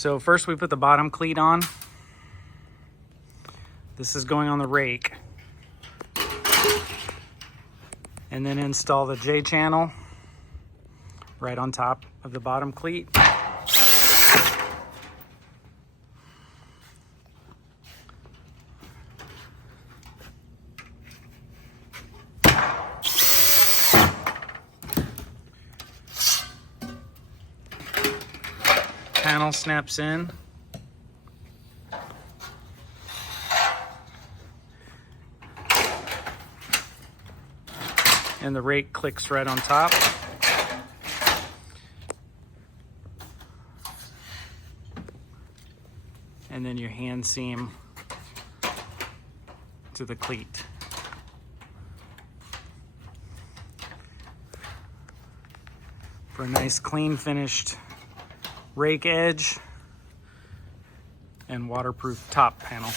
So first we put the bottom cleat on. This is going on the rake. And then install the J channel right on top of the bottom cleat. Panel snaps in. And the rake clicks right on top. And then your hand seam to the cleat. For a nice clean finished rake edge and waterproof top panel.